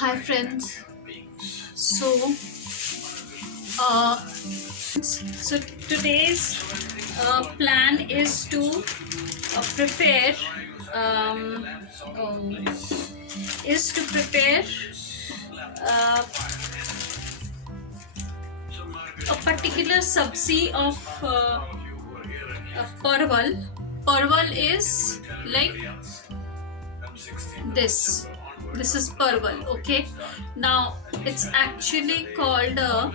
Hi friends. So, uh, so today's plan is to prepare um, um, is to prepare uh, a particular sabzi of Parwal. Parwal is like this. This is Parwal. Okay. Now it's actually called a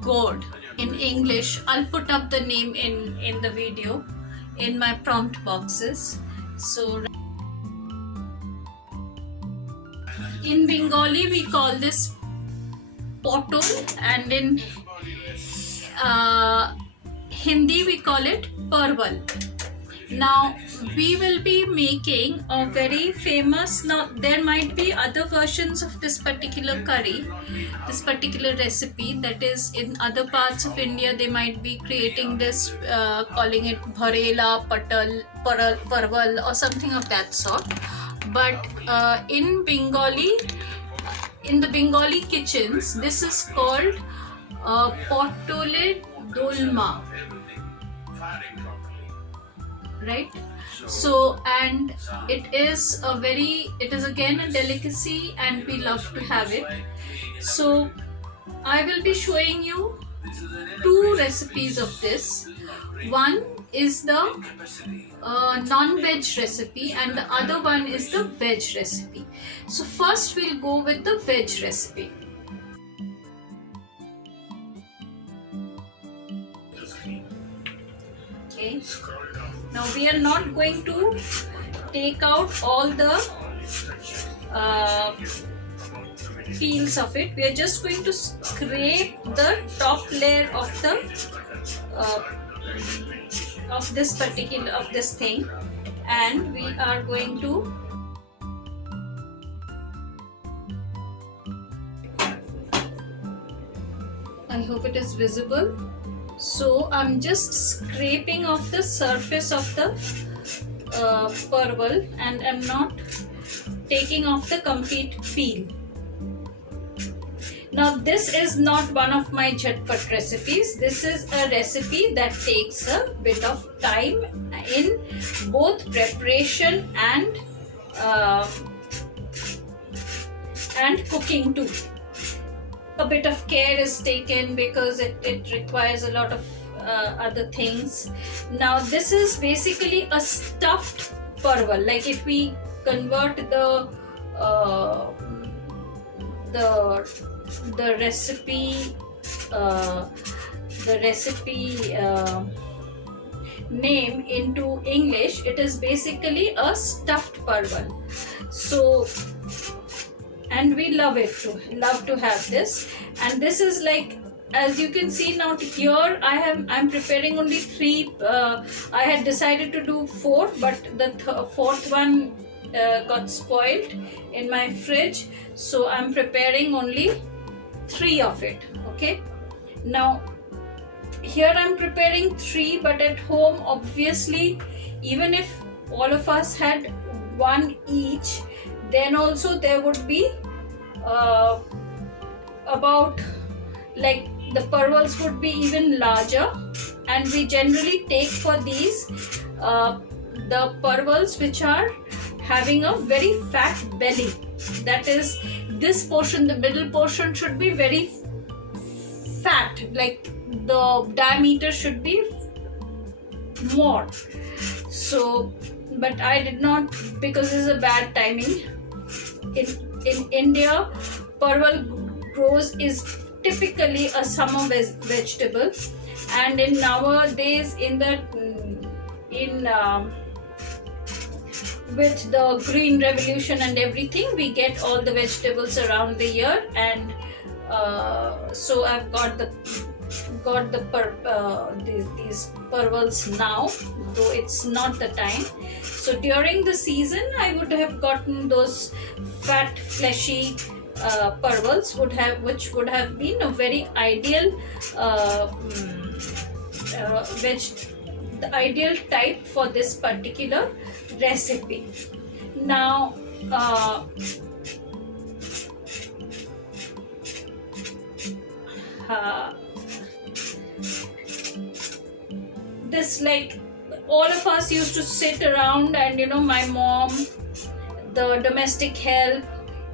Gourd in English. I'll put up the name in the video in my prompt boxes. So in Bengali we call this Potoler, and in uh, Hindi we call it Parwal. Now we will be making a very famous, now there might be other versions of this particular curry, this particular recipe, that is in other parts of India they might be creating this, calling it Bharela, Parwal or something of that sort. But in the Bengali kitchens, this is called Potoler Dolma, right? So, and it is again a delicacy and we love to have it. So I will be showing you two recipes of this. One is the non-veg recipe and the other one is the veg recipe. So first we'll go with the veg recipe. Okay, now we are not going to take out all the peels of it. We are just going to scrape the top layer of the of this thing, and we are going to I hope it is visible. So I'm just scraping off the surface of the Parwal, and I'm not taking off the complete peel. Now this is not one of my jhatpat recipes. This is a recipe that takes a bit of time in both preparation and cooking too. A bit of care is taken because it requires a lot of other things. Now this is basically a stuffed Parwal. Like if we convert the recipe name into English, it is basically a stuffed Parwal. So, and we love to have this. And this is like, as you can see now here, I'm preparing only 3. I had decided to do 4, but the fourth one got spoiled in my fridge, so I'm preparing only 3 of it. Okay, now here I'm preparing 3, but at home obviously, even if all of us had 1 each, then also there would be about, like, the Parwals would be even larger, and we generally take for these the Parwals which are having a very fat belly. That is, this portion, the middle portion, should be very fat, like the diameter should be more. So, but I did not, because this is a bad timing. In India, Parwal is typically a summer vegetable, and in nowadays with the green revolution and everything, we get all the vegetables around the year, and so I've got these Parwals now, though it's not the time. So during the season I would have gotten those fat fleshy Parwals, which would have been a very ideal the ideal type for this particular recipe. Now this, like, all of us used to sit around, and my mom, the domestic help,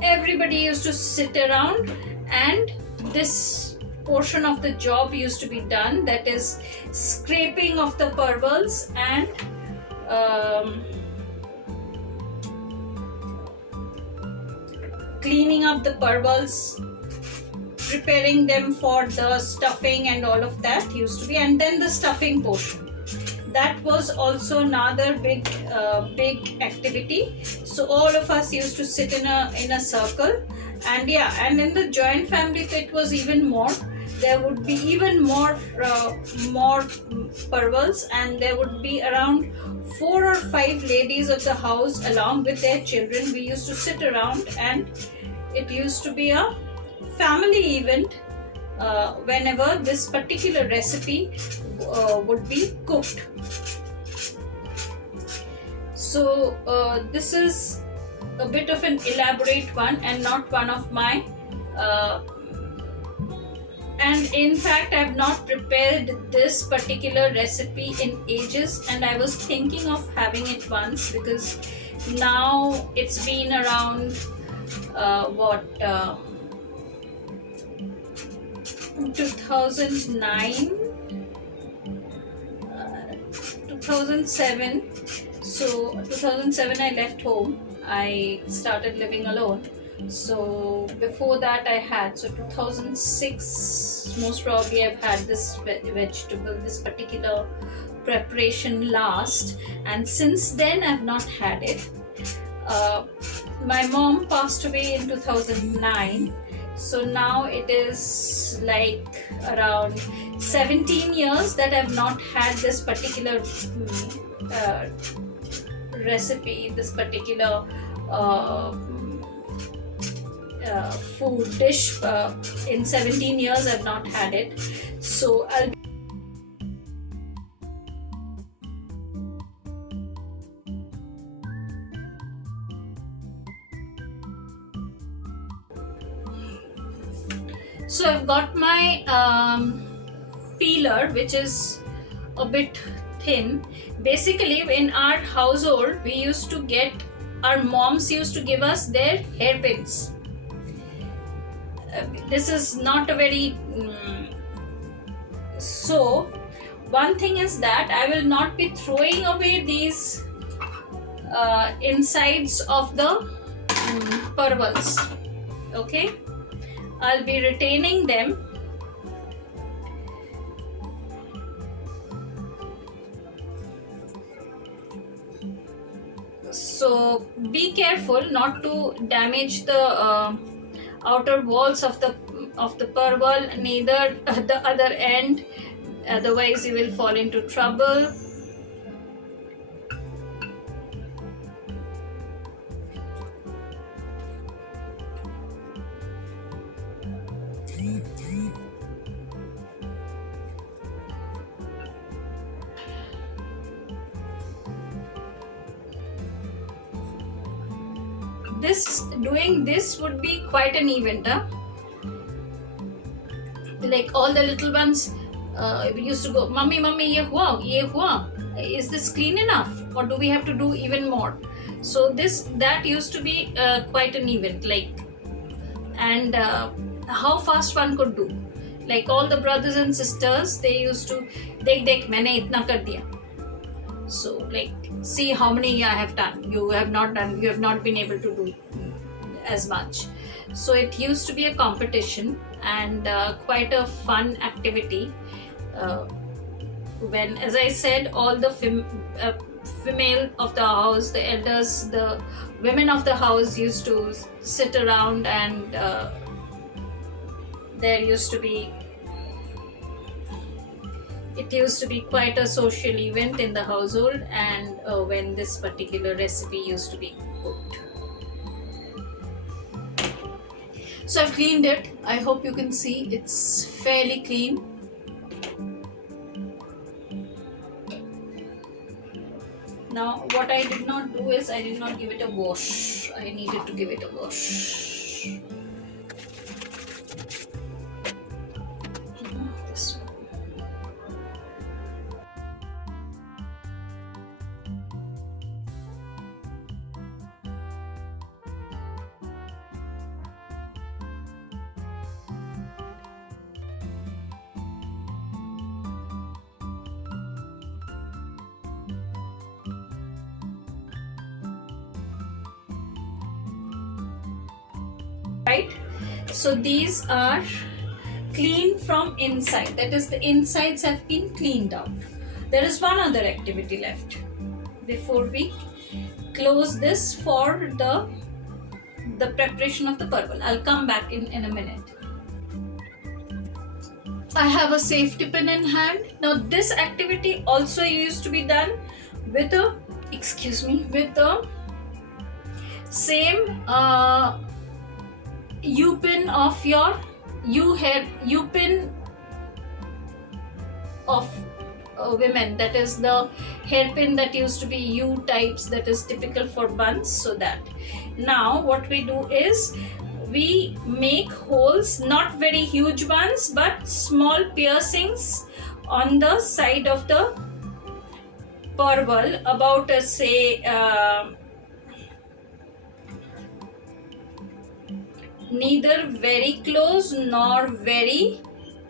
everybody used to sit around, and this portion of the job used to be done, that is scraping of the parwals and cleaning up the parwals, preparing them for the stuffing, and all of that used to be. And then the stuffing portion, that was also another big activity. So all of us used to sit in a circle, and and in the joint family it was even more. There would be even more parvals, and there would be around 4 or 5 ladies of the house along with their children. We used to sit around, and it used to be a family event whenever this particular recipe would be cooked. So this is a bit of an elaborate one, and not one of my and in fact I've not prepared this particular recipe in ages, and I was thinking of having it once, because now it's been around 2009, 2007. So 2007 I left home, I started living alone. So before that I had, so 2006 most probably I've had this vegetable, this particular preparation last, and since then I've not had it. My mom passed away in 2009, so now it is like around 17 years that I've not had this particular recipe, this particular food dish. In 17 years I've not had it. So I've got my peeler, which is a bit thin. Basically in our household we used to get, our moms used to give us their hairpins. This is not a very so one thing is that I will not be throwing away these insides of the parvals. Okay, I'll be retaining them. So be careful not to damage the outer walls of the parval, neither the other end, otherwise you will fall into trouble. Doing this would be quite an event, huh? Like all the little ones we used to go, mummy, ye hua, is this clean enough, or do we have to do even more? So that used to be quite an event, like, and how fast one could do. Like all the brothers and sisters, they used to dekh maine itna kar diya. So like, see how many I have done. You have not been able to do as much. So it used to be a competition, and quite a fun activity when, as I said, all the female of the house, the elders, the women of the house used to sit around, and it used to be quite a social event in the household, and when this particular recipe used to be cooked. So I've cleaned it. I hope you can see it's fairly clean. Now what I did not do is I did not give it a wash. I needed to give it a wash. This one. So these are clean from inside, that is the insides have been cleaned out. There is one other activity left before we close this for the preparation of the parwal. I'll come back in a minute. I have a safety pin in hand. Now this activity also used to be done with a, with the same U pin of your U pin of women, that is the hairpin that used to be U types, that is typical for buns. So that now what we do is we make holes, not very huge ones but small piercings on the side of the parwal, about say neither very close nor very.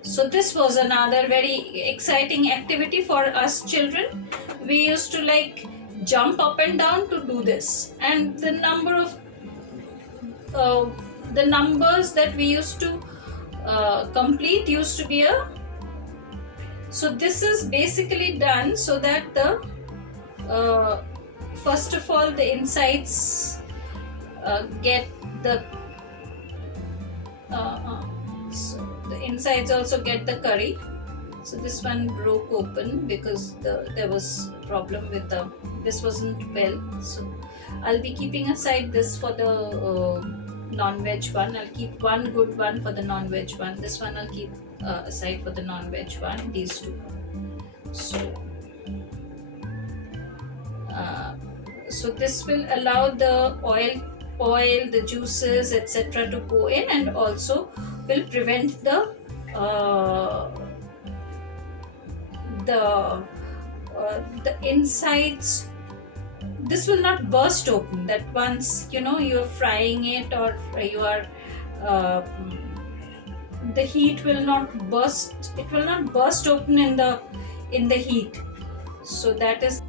So this was another very exciting activity for us children. We used to like jump up and down to do this, and the number of the numbers that we used to complete used to be a. So this is basically done so that the first of all the insides get the so the insides also get the curry. So this one broke open because there was a problem with this wasn't well. So I'll be keeping aside this for the non-veg one. I'll keep one good one for the non-veg one. This one I'll keep aside for the non-veg one. These two. So this will allow the oil, the juices, etc. to go in, and also will prevent the insides. This will not burst open. That once you're frying it or you are the heat will not burst. It will not burst open in the heat. So that is.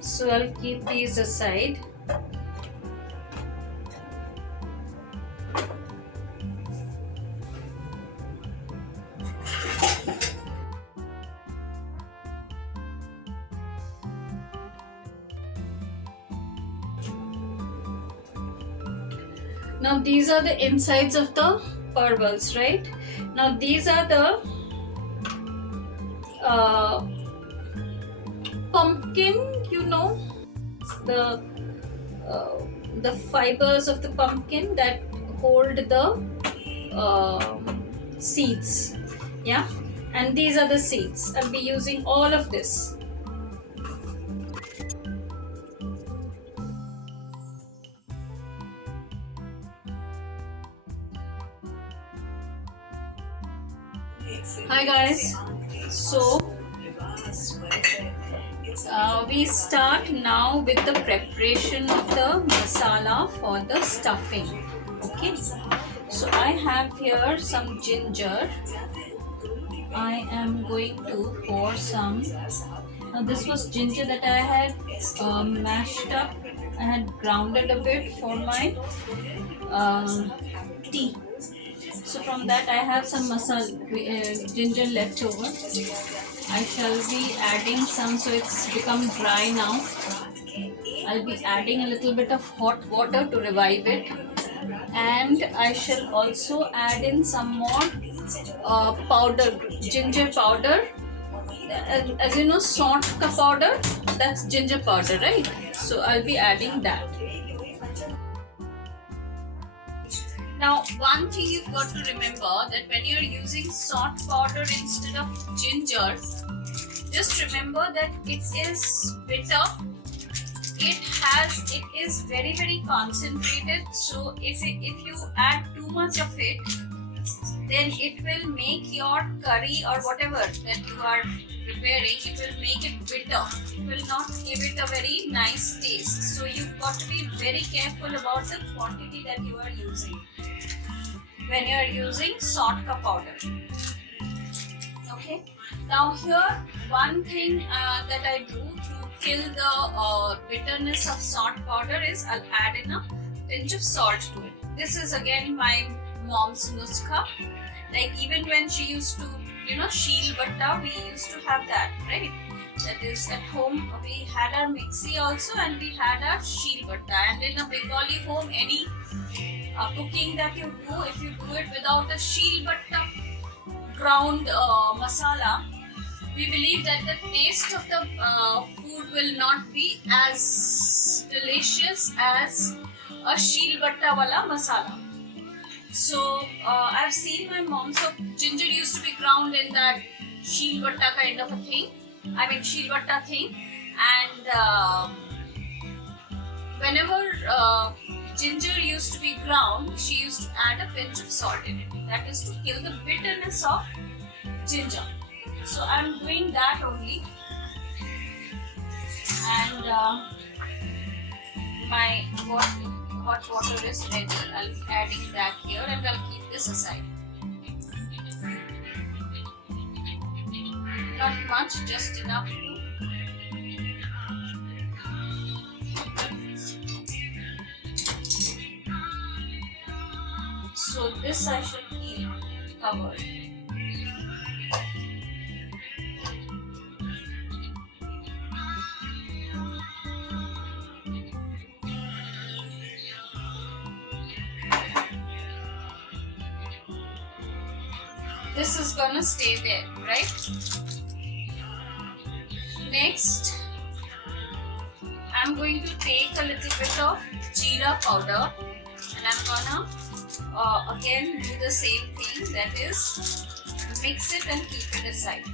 So I'll keep these aside. Now these are the insides of the parwals, right? Now these are the pumpkin, the fibers of the pumpkin that hold the seeds, yeah, and these are the seeds. I'll be using all of this. Hi guys, so we start now with the preparation of the masala for the stuffing. Okay, so I have here some ginger. I am going to pour some. Now this was ginger that I had mashed up. I had grounded a bit for my tea. So from that I have some ginger left over. I shall be adding some, so it's become dry now. I'll be adding a little bit of hot water to revive it, and I shall also add in some more powder, ginger powder. As you know, salt powder, that's ginger powder, right? So I'll be adding that. Now, one thing you've got to remember, that when you're using salt powder instead of ginger, just remember that it is bitter. It is very, very concentrated. So if you add too much of it, then it will make your curry or whatever that you are preparing, it will make it bitter. It will not give it a very nice taste. So you've got to be very careful about the quantity that you are using when you are using sotka powder. Okay. Now here, one thing that I do to kill the bitterness of salt powder is I'll add in a pinch of salt to it. This is again my mom's nuskha. Like even when she used to, sheel batta, we used to have that, right? That is at home, we had our mixie also and we had our sheel batta. And in a Bengali home, any cooking that you do, if you do it without a sheel batta ground masala, we believe that the taste of the food will not be as delicious as a sheel batta wala masala. So I've seen my mom, so ginger used to be ground in that sheel batta kind of a thing. I mean sheel batta thing. And whenever ginger used to be ground, she used to add a pinch of salt in it. That is to kill the bitterness of ginger. So I'm doing that only. And my hot water is ready. I'll be adding that here and I'll keep this aside. Not much, just enough to so this I should keep covered. This is gonna stay there, right? Next, I'm going to take a little bit of jeera powder and I'm gonna again do the same thing, that is mix it and keep it aside.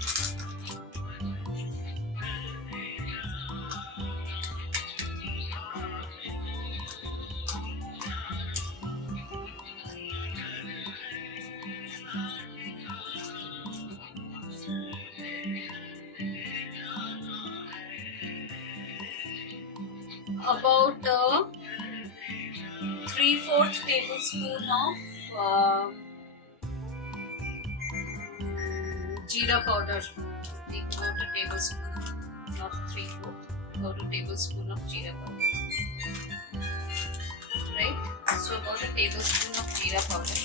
About 3/4 tablespoon of jeera powder. About a tablespoon, not 3/4. About a tablespoon of jeera powder. Right? So about a tablespoon of jeera powder.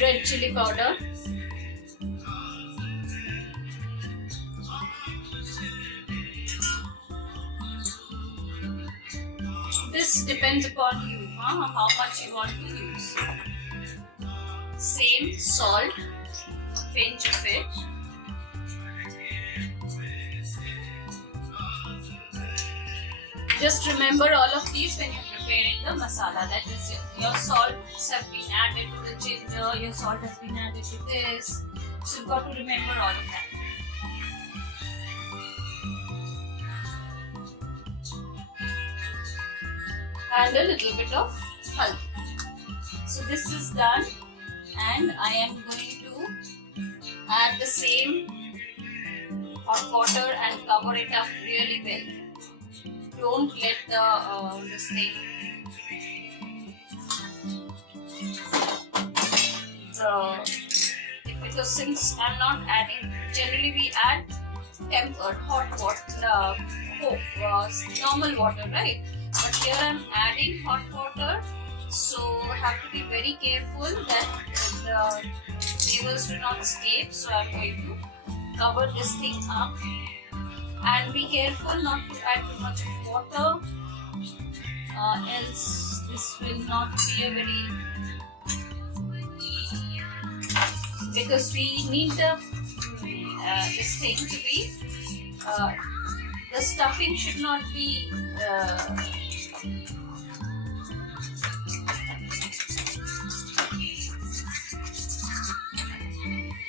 Red chili powder, this depends upon you, how much you want to use. Same salt, a pinch of it. Just remember all of these when you're preparing the masala. That is, your salts have been added to the ginger, your salt has been added to this. So you've got to remember all of that. And a little bit of haldi. So this is done and I am going to add the same hot water and cover it up really well. Don't let this thing because since I'm not adding, generally we add tempered hot water, normal water, right? But here I'm adding hot water, so have to be very careful that the flavors do not escape. So I'm going to cover this thing up. And be careful not to add too much of water, else this will not be a very, because we need the this thing to be the stuffing should not be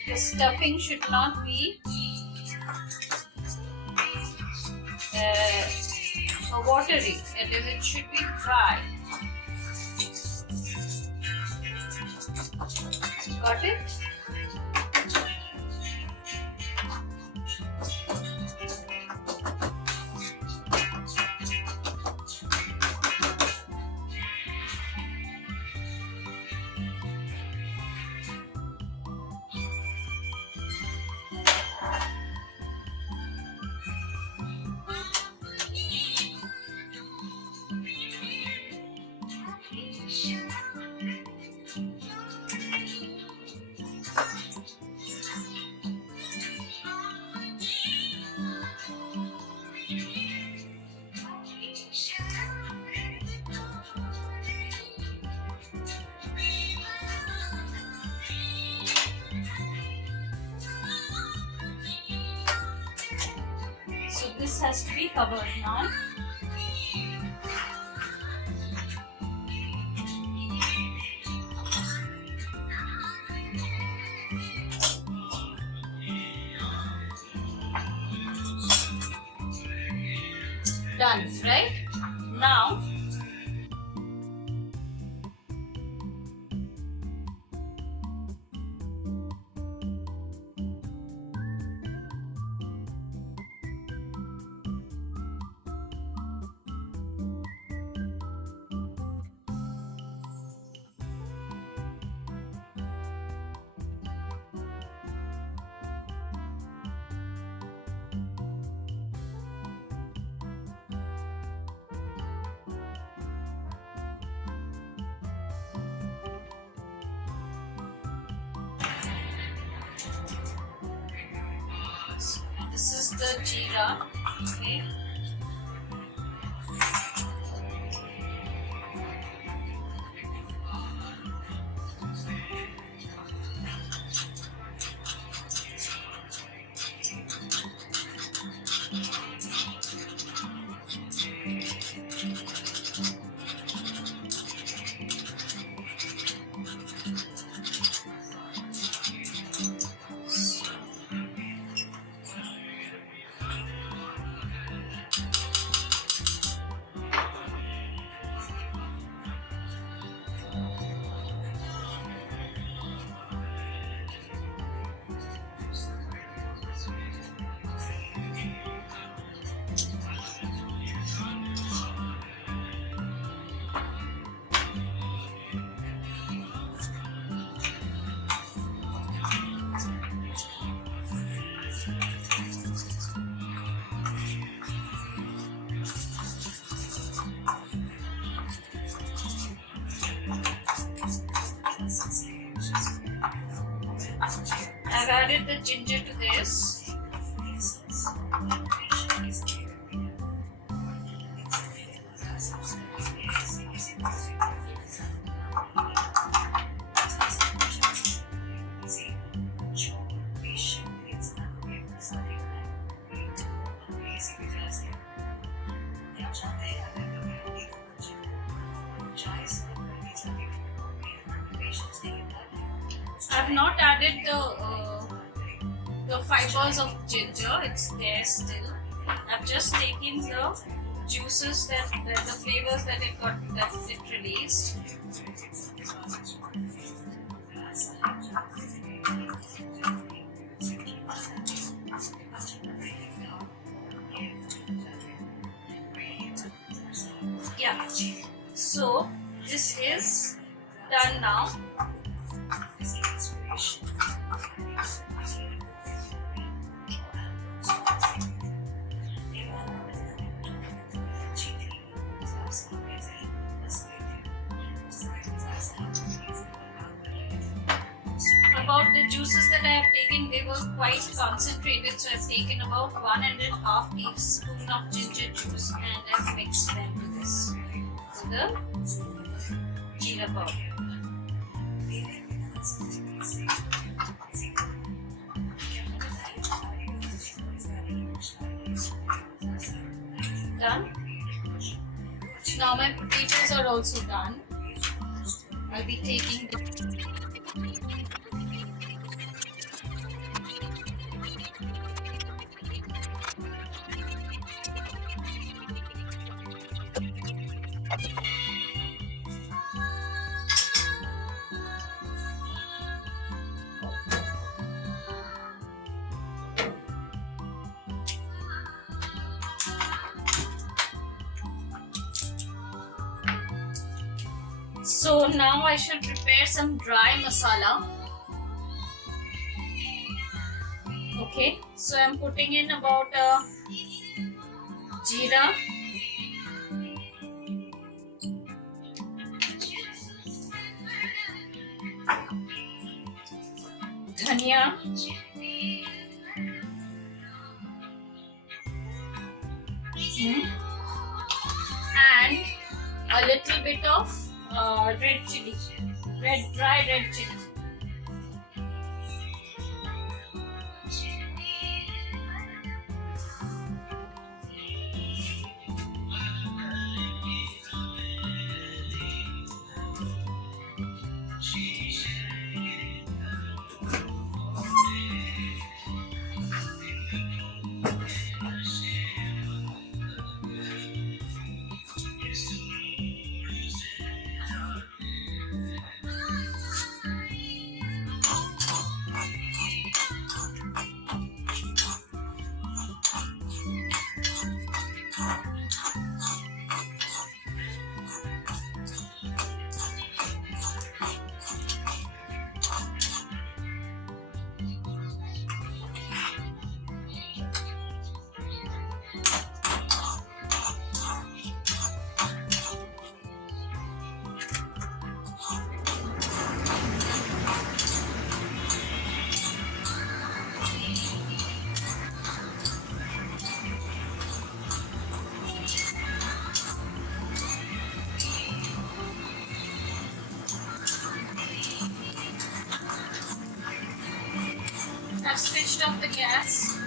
the stuffing should not be watery. It should be dry. Got it? So this has to be covered now. Done, right? Now this is the jeera, okay. I've added the ginger to this. I've not added the fibers of ginger, it's there still. I've just taken the juices the flavors that it released. Yeah, so this is done now. About the juices that I have taken, they were quite concentrated, so I've taken about 1.5 teaspoon of ginger juice and I've mixed them with this, with the jeera powder. done. Now my potatoes are also done. I'll be taking So now I shall prepare some dry masala. Okay, so I'm putting in about jeera, dhania, and a little bit of red chili, dry red chili. I've switched off the gas.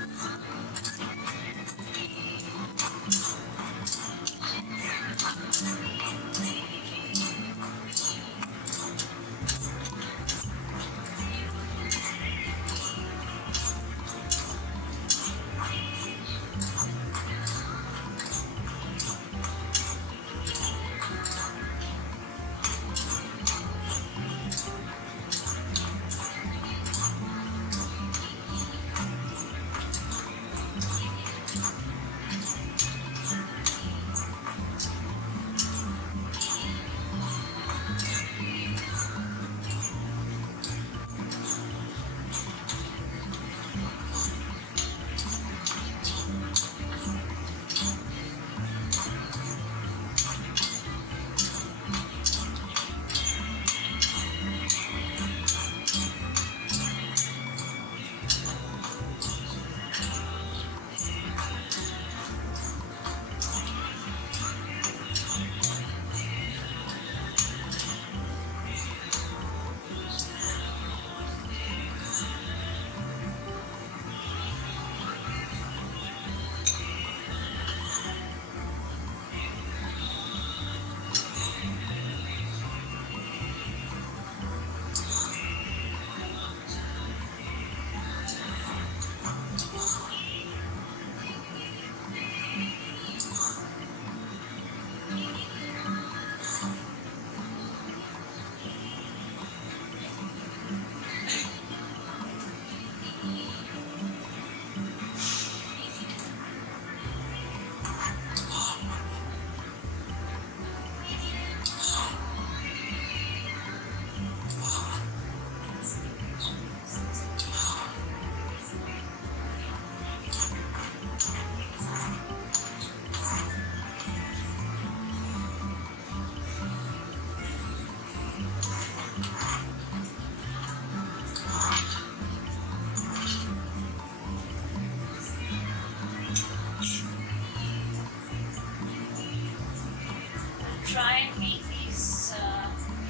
Try and make these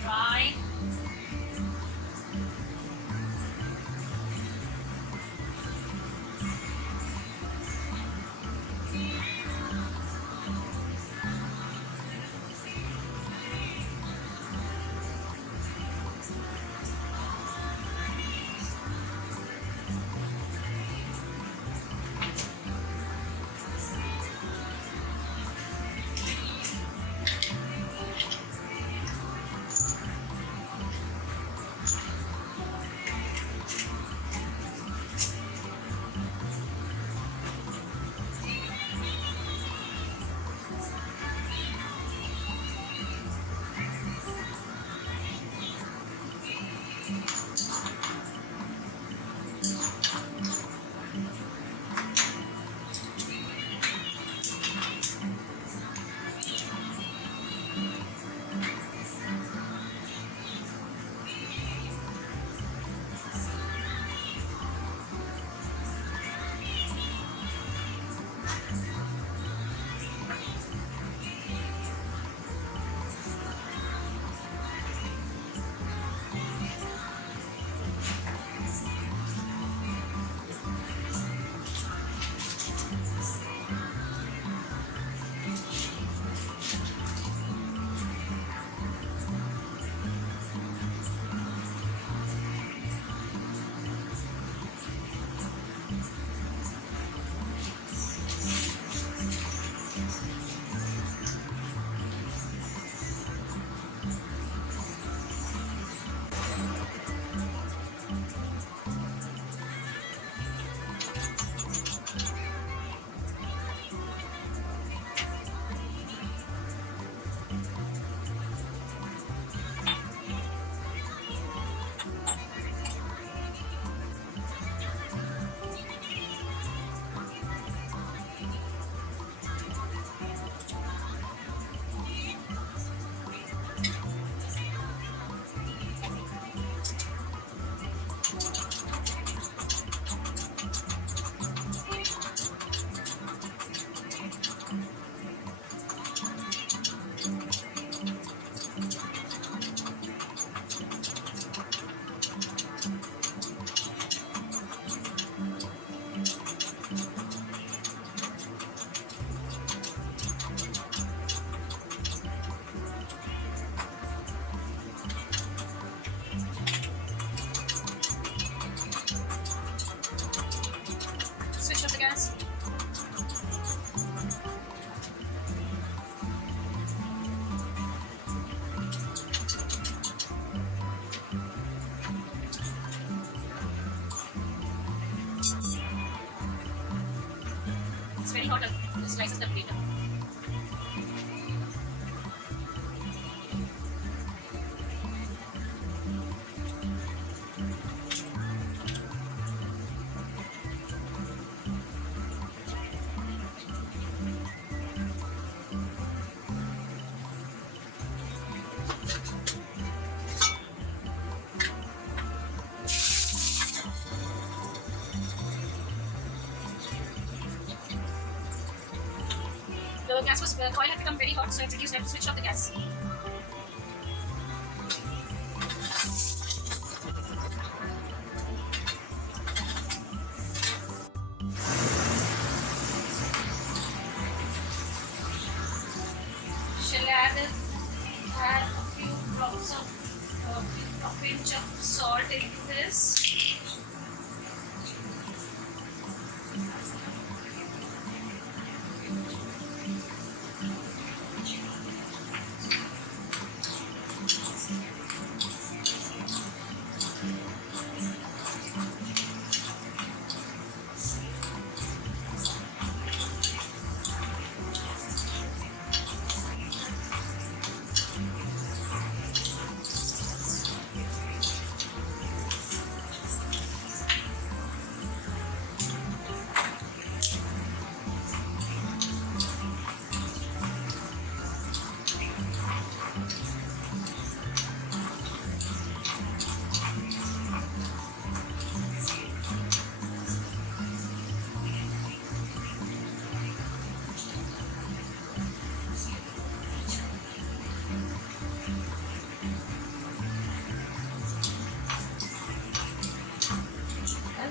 dry. slices the potato. The oil had become very hot, so I have to switch off the gas. Shall I add a few drops of a pinch of salt into this?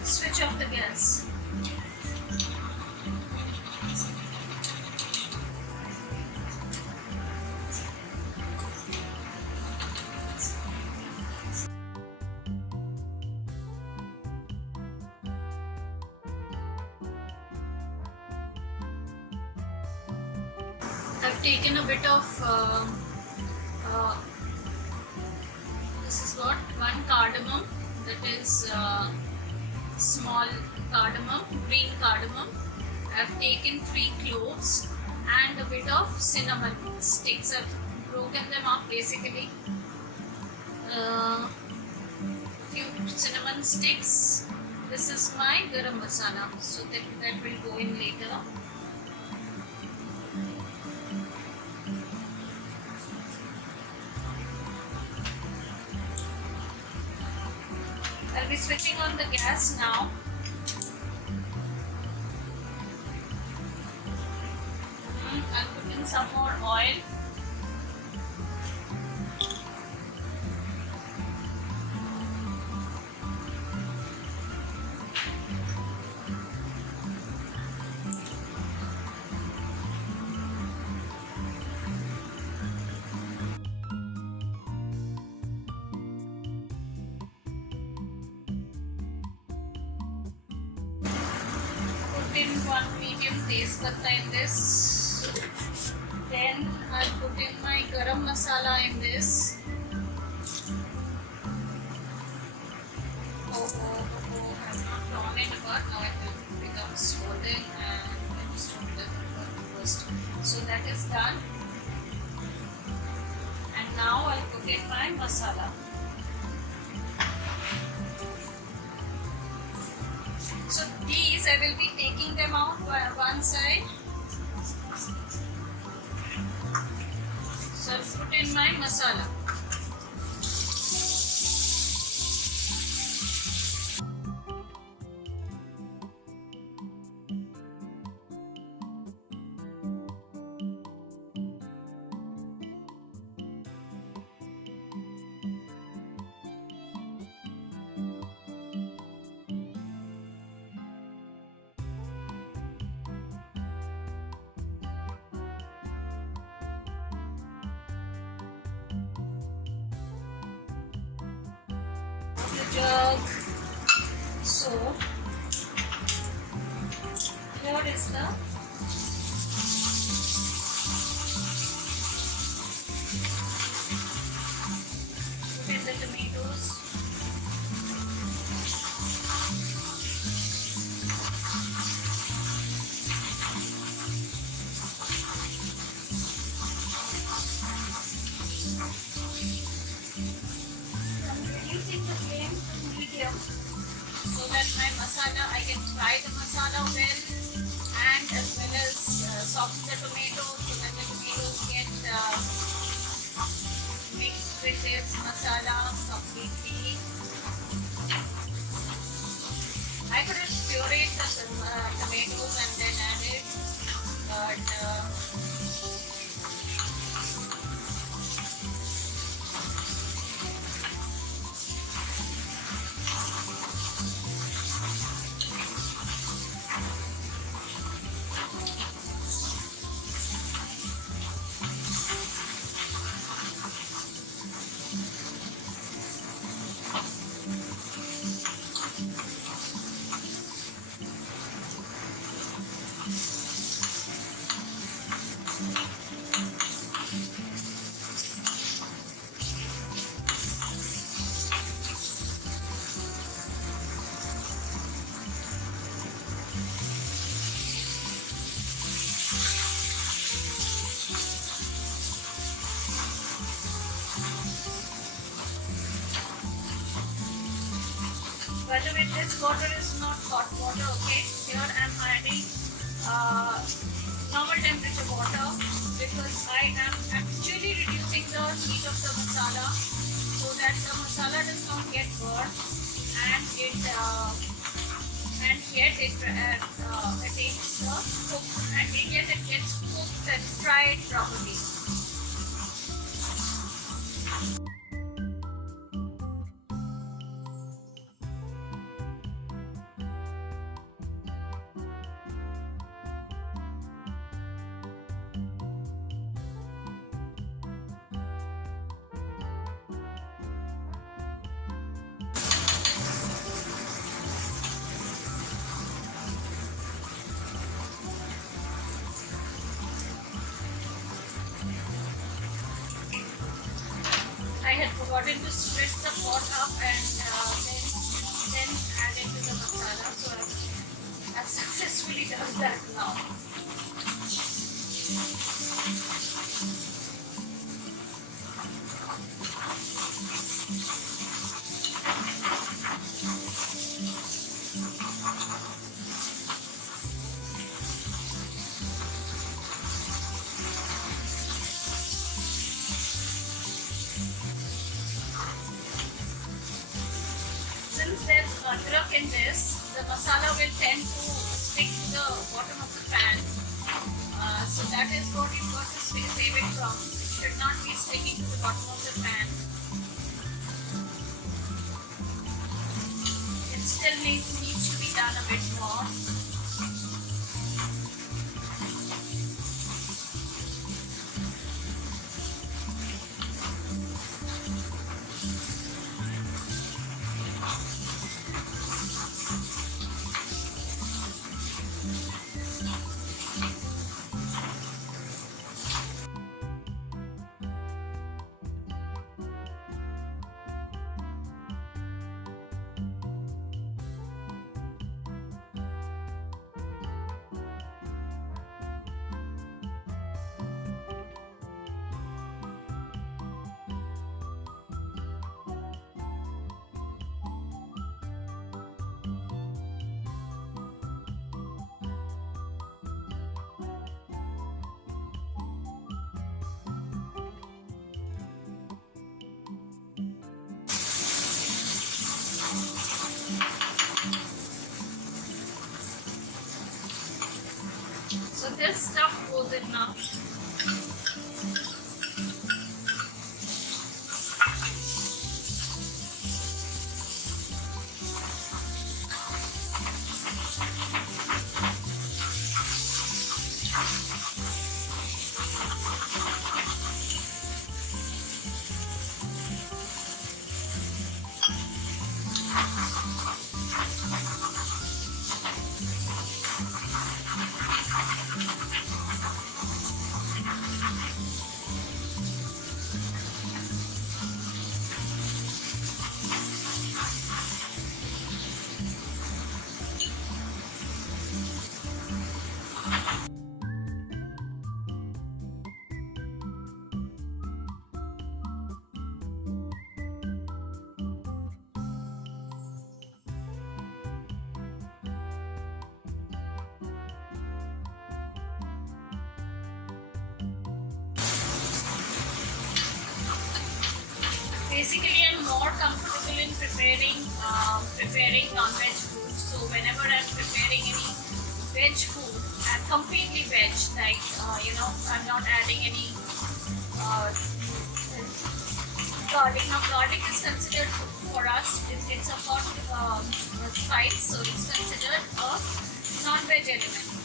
Switch off the gas. I've taken a bit of this is what, one cardamom, that is small cardamom, green cardamom. I've taken 3 cloves and a bit of cinnamon sticks. I've broken them up basically. Few cinnamon sticks. This is my garam masala, so that will go in later. I'll be switching on the gas now. I'll put in some more oil. In 1 medium tezpatta in this. Then I'll put in my garam masala in this. I'm not drawn it apart. Now it will become swollen and I just want to first. So that is done. And now I'll put in my masala. So these I will be taking them out by one side. So I'll put in my masala. Jug. So here is the put in the tomatoes. masala, I can fry the masala well, and as well as soften the tomatoes so that the tomatoes get mixed with this masala completely. I could have pureed the tomatoes and then added, but by the way, this water is not hot water, okay? Here I am adding normal temperature water because I am actually reducing the heat of the masala so that the masala does not get burnt and it and yet it takes the cook and yet it gets cooked and fried properly. I had forgotten to split the pot up and then add it to the masala, so I've successfully done that now. Since there's adrak in this, the masala will tend to stick to the bottom of the pan. So that is what you've got to save it from. It should not be sticking to the bottom of the pan. It still needs to be done a bit more. So this stuff goes in now. basically I'm more comfortable in preparing non-veg food. So whenever I'm preparing any veg food, I'm completely veg. Like I'm not adding any uh, garlic. Now garlic is considered for us. It's a hot spice, so it's considered a non-veg element.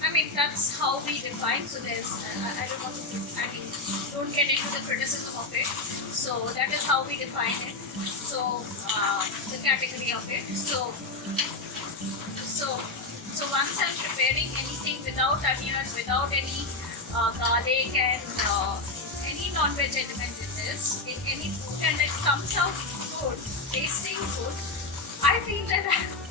I mean, that's how we define. So there's, I don't know, I mean, don't get into the criticism of it. So that is how we define it. So the category of it. So once I'm preparing anything without onions, without any garlic and any non-veg element in this, in any food, and it comes out good, tasting good, I feel that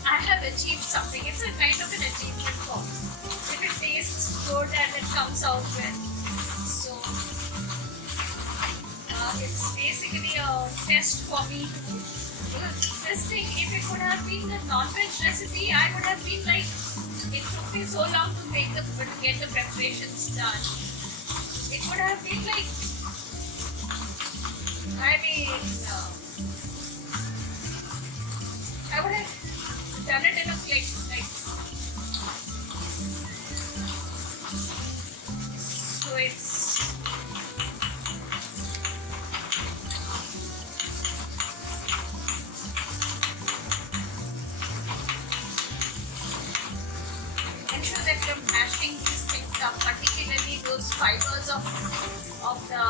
I have achieved something. It's a kind of an achievement for me. If it tastes good and it comes out well. So it's basically a test for me to do. Because this thing, if it would have been a non-veg recipe, I would have been like, it took me so long to get the preparations done. It would have been like, I mean, I would have done it in a click, like. So it's. Ensure that you're mashing these things up, particularly those fibers of the.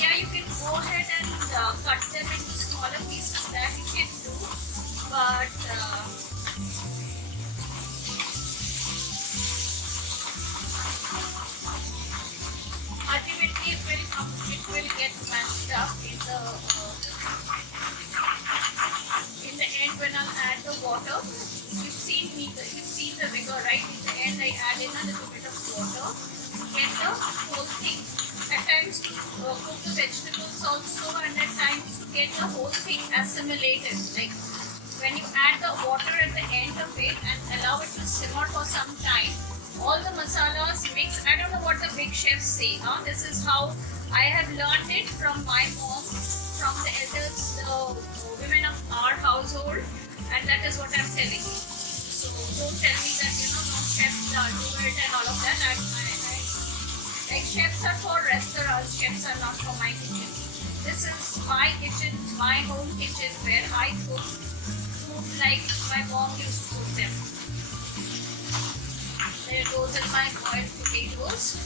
Yeah, you can go ahead and cut them into smaller pieces. That you can do, but ultimately it will get mashed up in the end when I'll add the water. You've seen the rigor, right? In the end, I add in a little bit of water to get the whole thing. At times to cook the vegetables also, and at times to get the whole thing assimilated. Like when you add the water at the end of it and allow it to simmer for some time, all the masalas mix. I don't know what the big chefs say. This is how I have learned it from my mom, from the elders, the women of our household, and that is what I'm telling you. So don't tell me that no chefs do it and all of that. Like chefs are for restaurants, chefs are not for my kitchen. This is my kitchen, my home kitchen, where I cook food like my mom used to cook them. There goes in my boiled potatoes.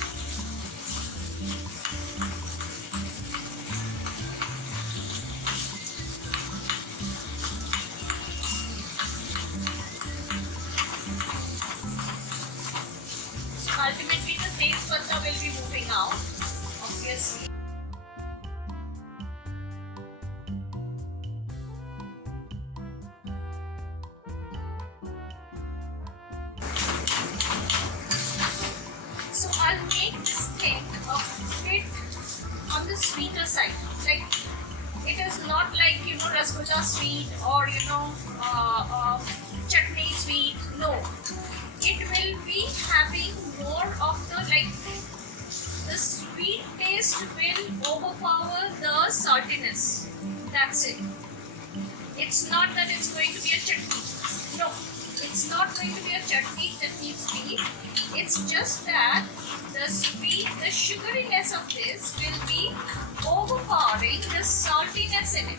Ultimately, the taste buds will be moving out, obviously. So I'll make this thing a bit on the sweeter side. Like it is not like rasgulla sweet or chutney sweet. No. It will be having more of the sweet taste will overpower the saltiness. That's it. It's not that it's going to be a chutney. No, it's not going to be a chutney sweet. It's just that the sugariness of this will be overpowering the saltiness in it.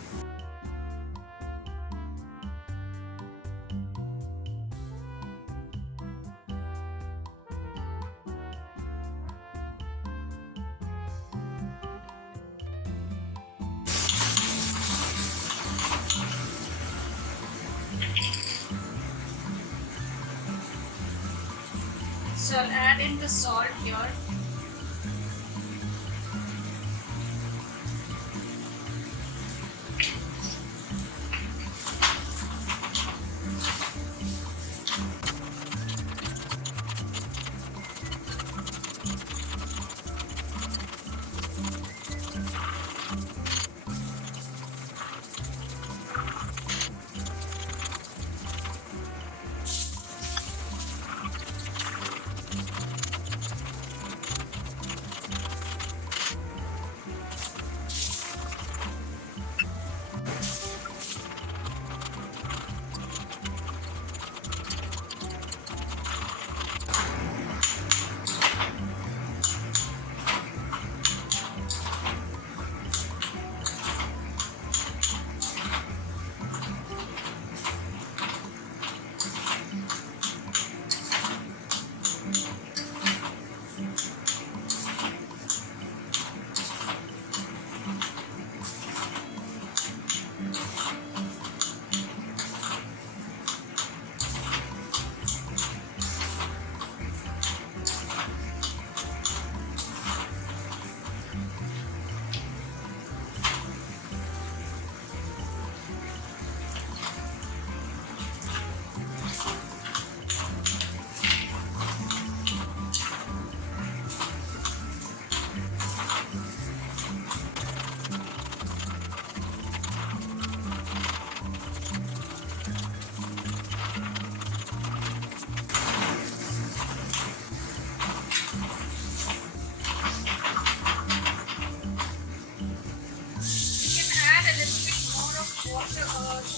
So I'll add in the salt here.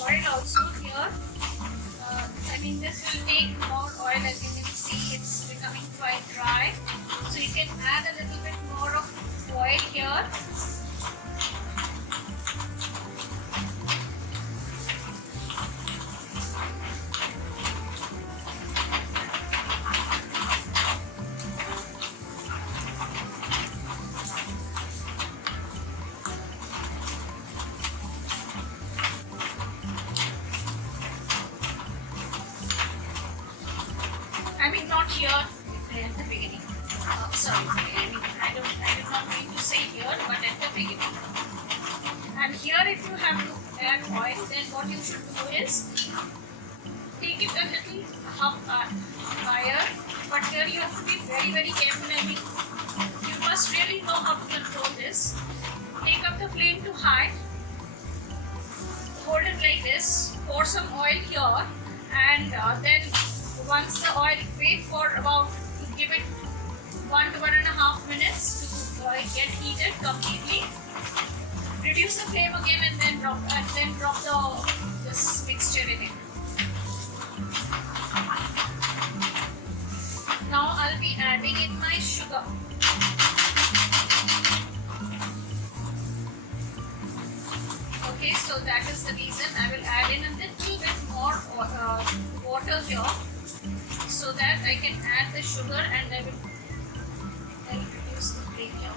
oil also here. I mean, this will take more oil. As you can see, it's becoming quite dry. So you can add a little bit more of oil here. I mean, not here at the beginning. Sorry, I did not mean to say here, but at the beginning. And here, if you have to add oil, then what you should do is take it a little higher. But here you have to be very, very careful. I mean, you must really know how to control this. Take up the flame to high. Hold it like this. Pour some oil here, and then once the oil, wait for about, give it 1 to 1.5 minutes to get heated completely. Reduce the flame again and then drop this mixture in it. Now I'll be adding in my sugar. Okay, so that is the reason I will add in a little bit more water here, so that I can add the sugar and I will reduce the flame here.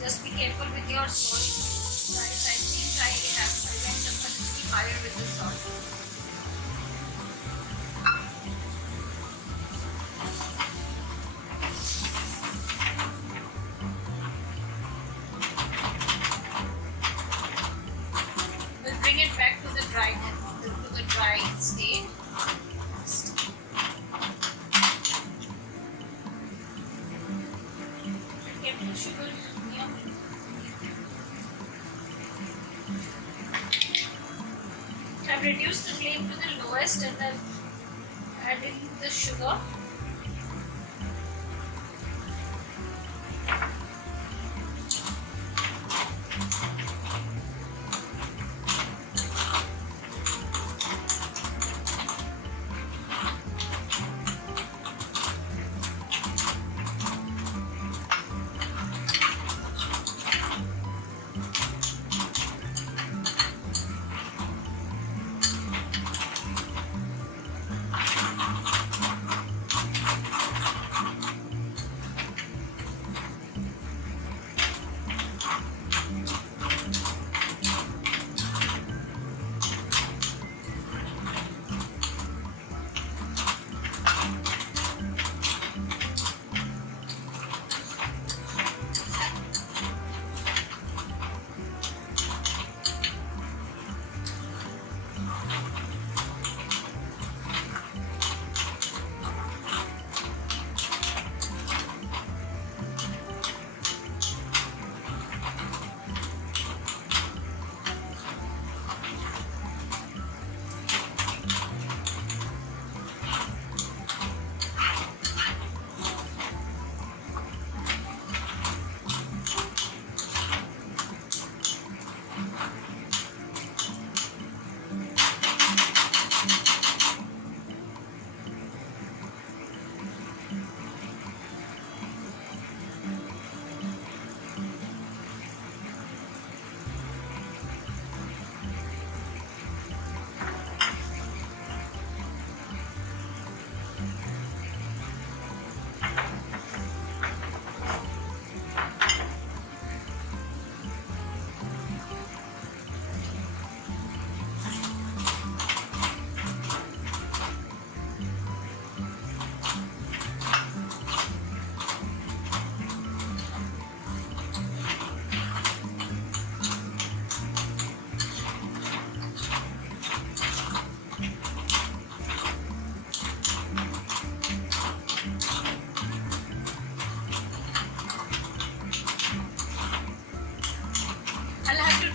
Just be careful with your salt, guys. I think I went up a little higher with the salt. Bring it back to the dry state. Keep the sugar here. I've reduced the flame to the lowest and then adding the sugar.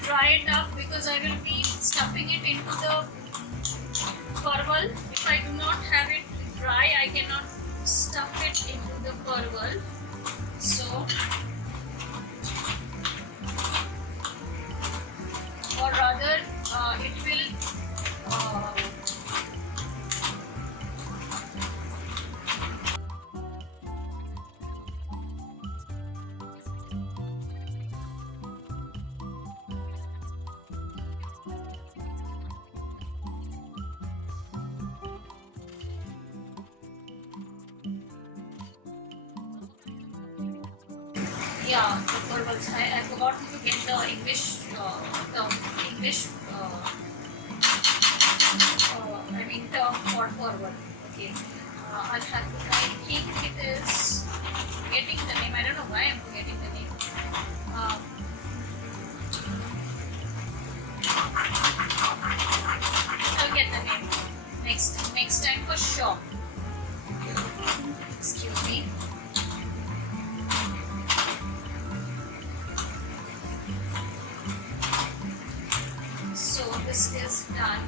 dry it up because I will be stuffing it into the Parwal, if I do not have it dry, I cannot stuff it into the parwal. So, or rather, it will. Yeah, the parwals. I forgot to get the English term. English. Term for parwal. Okay. I'll have to. I think it is getting the name. I don't know why I'm forgetting the name. I'll get the name next time for sure. Excuse me. So this is done.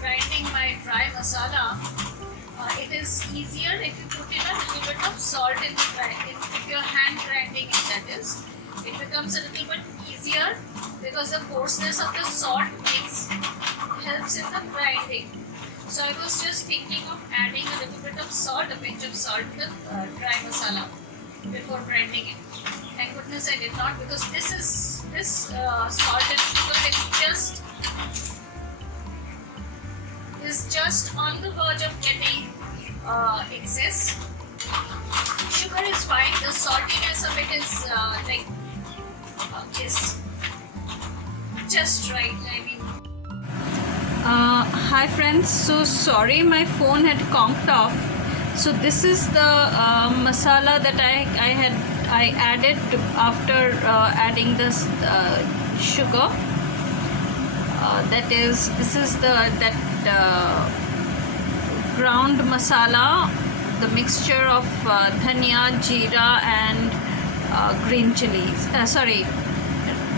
Grinding my dry masala, it is easier if you put in a little bit of salt in the if you're hand grinding it, that is, it becomes a little bit easier because the coarseness of the salt helps in the grinding. So I was just thinking of adding a little bit of salt, a pinch of salt to the dry masala before grinding it. Thank goodness I did not, because this salt and sugar is just on the verge of getting excess. Sugar is fine. The saltiness of it is is just right. I mean. Hi friends. So sorry, my phone had conked off. So this is the masala that I added after adding this sugar. This is that ground masala, the mixture of dhania, jeera and green chilies.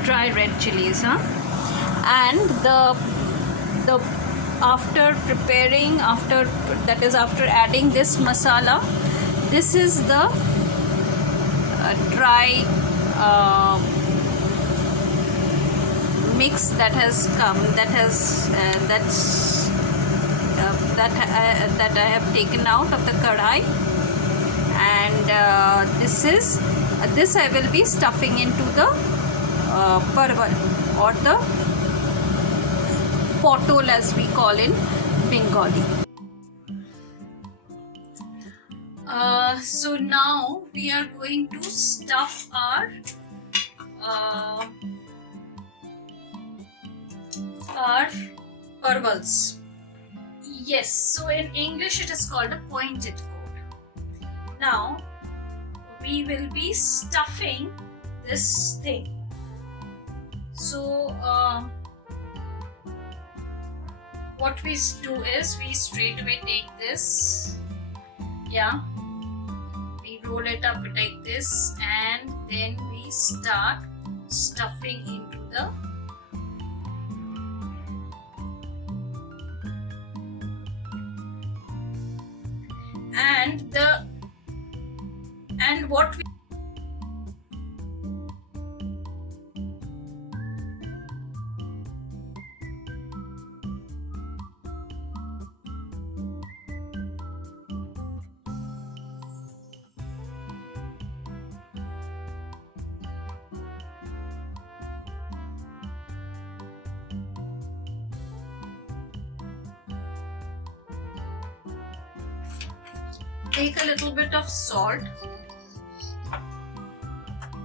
Dry red chilies. And the after adding this masala, this is the dry mix that has come, that I have taken out of the kadai, and this I will be stuffing into the parwal, or the potol as we call in Bengali. So now we are going to stuff our parwals. Yes, so in English it is called a pointed gourd. Now we will be stuffing this thing. So what we do is we straight away take this, we roll it up like this, and then we start stuffing into the and what we take a little bit of salt,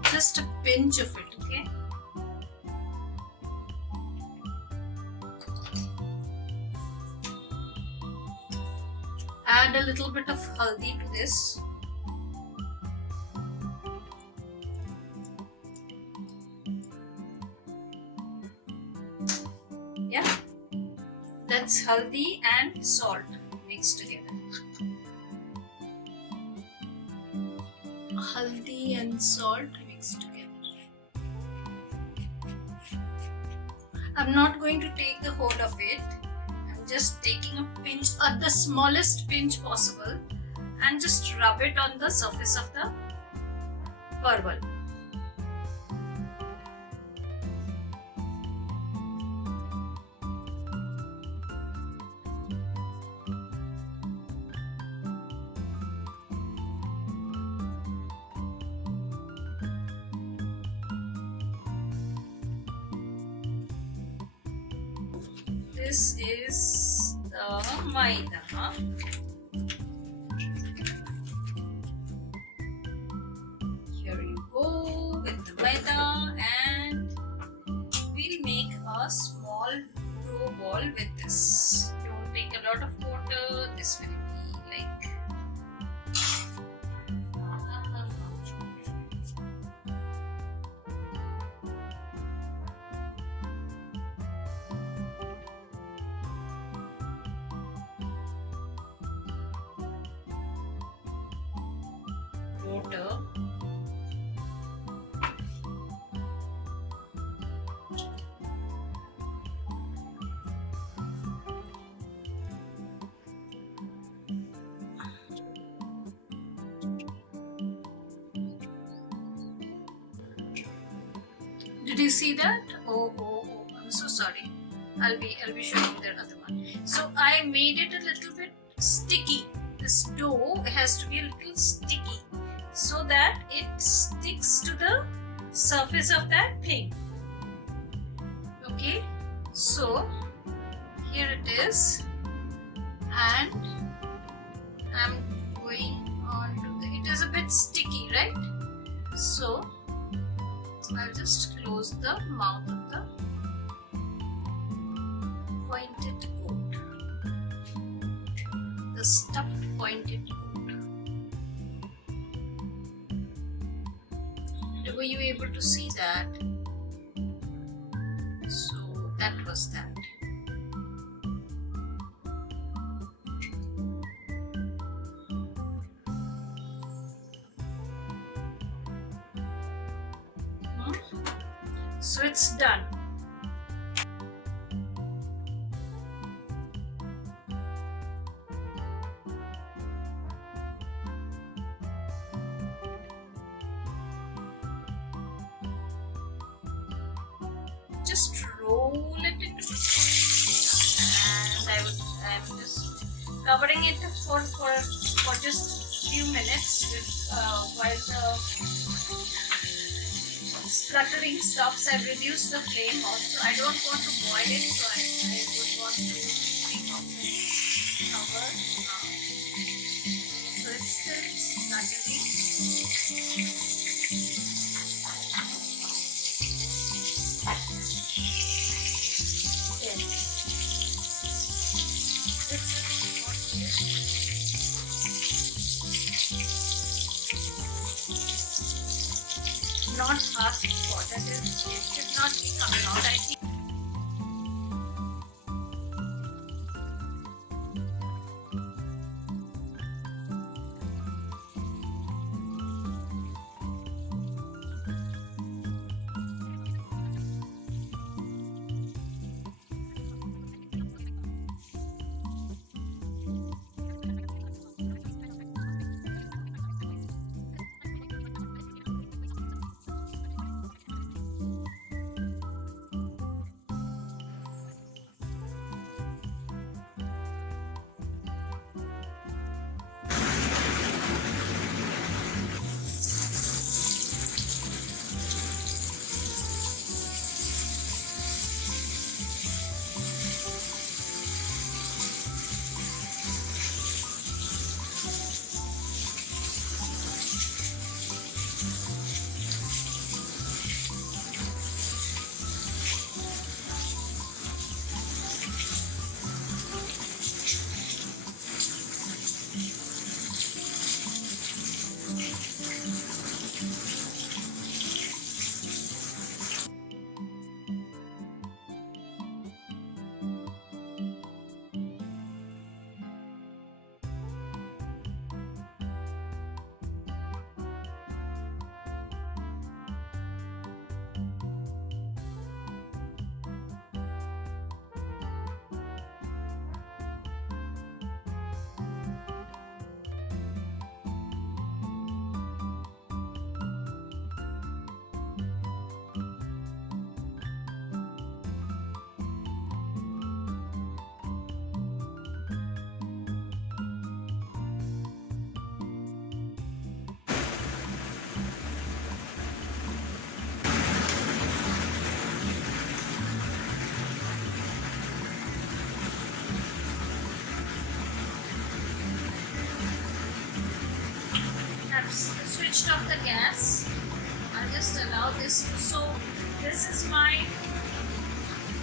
just a pinch of it, okay? Add a little bit of haldi to this. Yeah, that's haldi and salt mixed together. Haldi and salt mixed together. I'm not going to take the whole of it. I'm just taking a pinch, the smallest pinch possible, and just rub it on the surface of the parwal. This is the maida. Here you go with the maida, and we'll make a small dough ball with this. Don't take a lot of water. This will be like water. Did you see that? Oh, I'm so sorry. I'll be showing you the other one. So I made it a little bit sticky. This dough has to be a little sticky so that it sticks to the surface of that thing. Okay, so here it is, and I'm going on to it is a bit sticky, right? So I'll just close the mouth of the pointed gourd, the stuffed pointed gourd. Were you able to see that? So that was that. So it's done. Just roll it into, and I'm just covering it for just a few minutes with, while the spluttering stops. I've reduced the flame also. I don't want to boil it, so I would want to keep off the cover. So it's still spluttering. Not fast water, it should not be coming out. I think switched off the gas. I'll just allow this to soak. This is my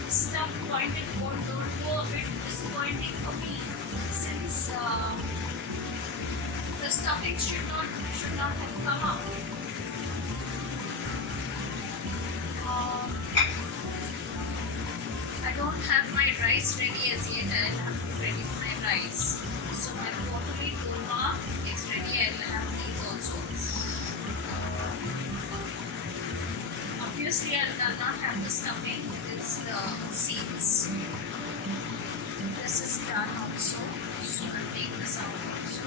stuff pointed gourd, though a bit disappointing for me since the stuffing should not have come out. I don't have my rice ready as yet. I'll have to ready my rice. So my Potoler Dolma is ready. I'll have these also. Obviously, I'll not have the stuffing. It is the seeds. This is done also. So I'll take this out also.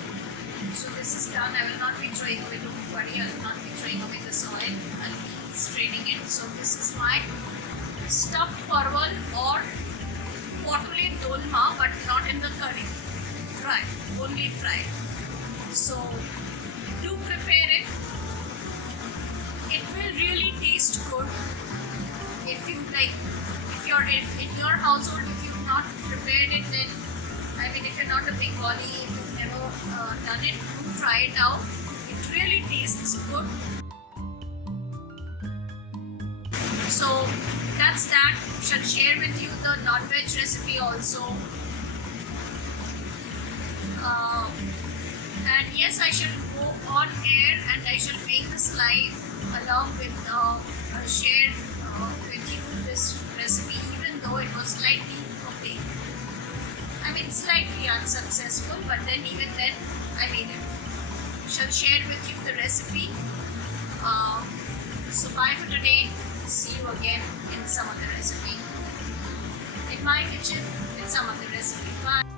So this is done. I will not be throwing away. Don't worry. I will not be throwing away the soil. I'll be straining it. So this is my stuffed Parwal or Potoler Dolma, but not in the curry. Dry, only fried. So do prepare it. It will really taste good. If you like, if in your household, if you've not prepared it, then I mean, if you're not a Bengali, if you've never done it, do try it out. It really tastes good. So that's that. Shall share with you the non-veg recipe also. And yes, I shall go on air and I shall make this live along with share with you this recipe, even though it was slightly okay. I mean, slightly unsuccessful, but then even then I made it. Shall share with you the recipe. So bye for today. See you again in some other recipe. In my kitchen with some other recipe. Bye.